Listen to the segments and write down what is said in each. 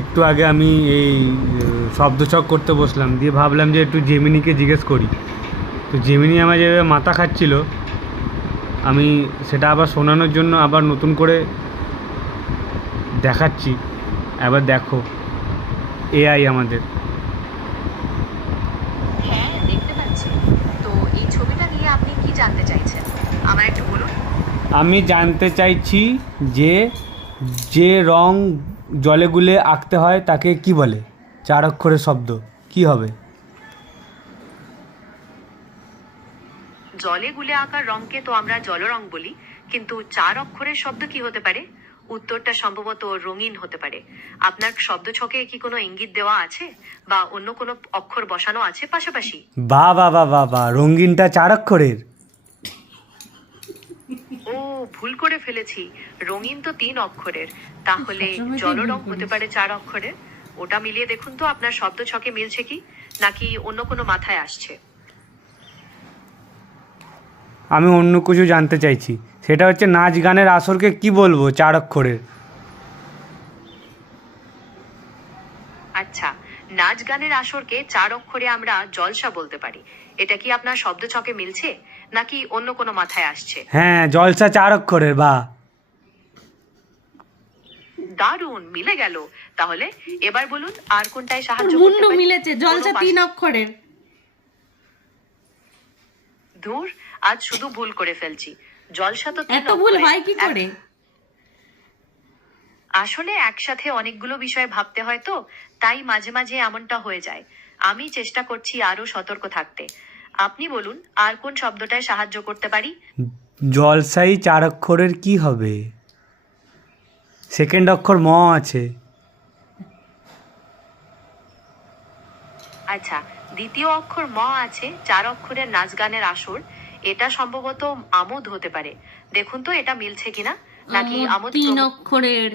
একটু আগে আমি এই শব্দচক করতে বসলাম, দিয়ে ভাবলাম যে একটু জেমিনিকে জিজ্ঞেস করি। তো জেমিনি আমার যেভাবে মাথা খাচ্ছিল, আমি সেটা আবার শোনানোর জন্য আবার নতুন করে দেখাচ্ছি। এবার দেখো এআই আমাদের। হ্যাঁ, দেখতে পাচ্ছি। তো এই ছবিটা নিয়ে আপনি কি জানতে চাইছেন আমায় একটু বলুন। আমি জানতে চাইছি যে যে রং জলে গুলে আঁকতে হয় তাকে কি বলে? 4 অক্ষরের শব্দ কি হবে? জলে গুলে আঁকা রঙকে তো আমরা জলরং বলি, কিন্তু 4 অক্ষরের শব্দ কি হতে পারে? উত্তরটা সম্ভবত রঙিন হতে পারে। আপনার শব্দছকে কি কোনো ইঙ্গিত দেওয়া আছে, বা অন্য কোনো অক্ষর বসানো আছে পাশাপাশি? বাহ বাহ বাহ বাহ বাহ, রঙিনটা 4 অক্ষরের। ও, ভুল করে ফেলেছি। রঙিন তো 3 অক্ষরের। তাহলে জলরং হতে পারে 4 অক্ষরের। ওটা মিলিয়ে দেখুন তো আপনার শব্দছকে মিলছে কি, নাকি অন্য কোনো মাথায় আসছে। আমি অন্য কিছু জানতে চাইছি, সেটা হচ্ছে নাচ গানের আসরকে কি বলবো 4 অক্ষরের? আচ্ছা, নাচ গানের আসরকে 4 অক্ষরে আমরা জলসা বলতে পারি। এটা কি আপনার শব্দছকে মিলছে, নাকি অন্য কোনো মাথায় আসছে? হ্যাঁ, জলসা 4 অক্ষরের। বাহ, দারুণ, মিলে গেল। তাহলে এবার বলুন আর কোনটায় সাহায্য করতে মুন্ডু পারি? মিলেছে, জলসা কোনো 3 অক্ষরের। ধুর, আজ শুধু ভুল করে ফেলছি। জলসা তো 3 এত ভুল অক্ষরে। হয় কি করে? আসলে একসাথে অনেকগুলো বিষয় ভাবতে হয় তো, তাই মাঝে মাঝে এমনটা হয়ে যায়। আমি চেষ্টা করছি আরো সতর্ক থাকতে। আপনি বলুন আর কোন শব্দটায় সাহায্য করতে পারি? জলসাই 4 অক্ষরের কি হবে? সেকেন্ড অক্ষর ম আছে। আচ্ছা, দ্বিতীয় অক্ষর ম আছে, 4 অক্ষরের নাচ গানের আসর। এটা সম্ভবত আমোদ হতে পারে। দেখুন তো এটা মিলছে কিনা, নাকি আমোদ 3 অক্ষরের।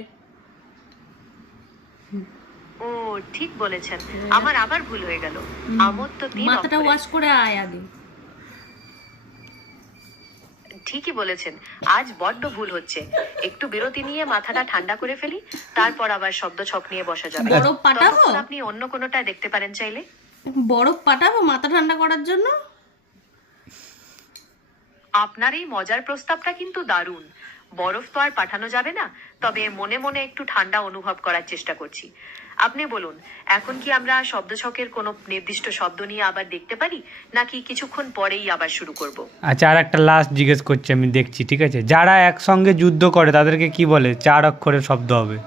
ও, ঠিক বলেছেন। আমার আবার ভুল হয়ে গেল। আমোদ তো 3 মাথাটা অক্ষরের। ওয়াশ করে আয় আগে। ঠিকই বলেছেন। আজ বড্ড ভুল হচ্ছে। একটু বিরতি নিয়ে মাথাটা ঠান্ডা করে ফেলি, তারপর আবার শব্দ ছক নিয়ে বসা যাবে। বরফ পাঠাবো? ততক্ষণ আপনি অন্য কোনোটা দেখতে পারেন চাইলে। বরফ পাঠাবো মাথা ঠান্ডা করার জন্য? আপনার এই মজার প্রস্তাবটা কিন্তু দারুণ। বরফ তো আর পাঠানো যাবে না, তবে মনে মনে একটু ঠান্ডা অনুভব করার চেষ্টা করছি। আপনি বলুন, এখন কি আমরা শব্দছকের কোনো নির্দিষ্ট শব্দ নিয়ে আবার দেখতে পারি, নাকি কিছুক্ষণ পরেই আবার শুরু করব? আচ্ছা, আর একটা লাস্ট জিজ্ঞেস করছি, আমি দেখছি। ঠিক আছে, যারা একসঙ্গে যুদ্ধ করে তাদেরকে কি বলে? 4 অক্ষরের শব্দ হবে।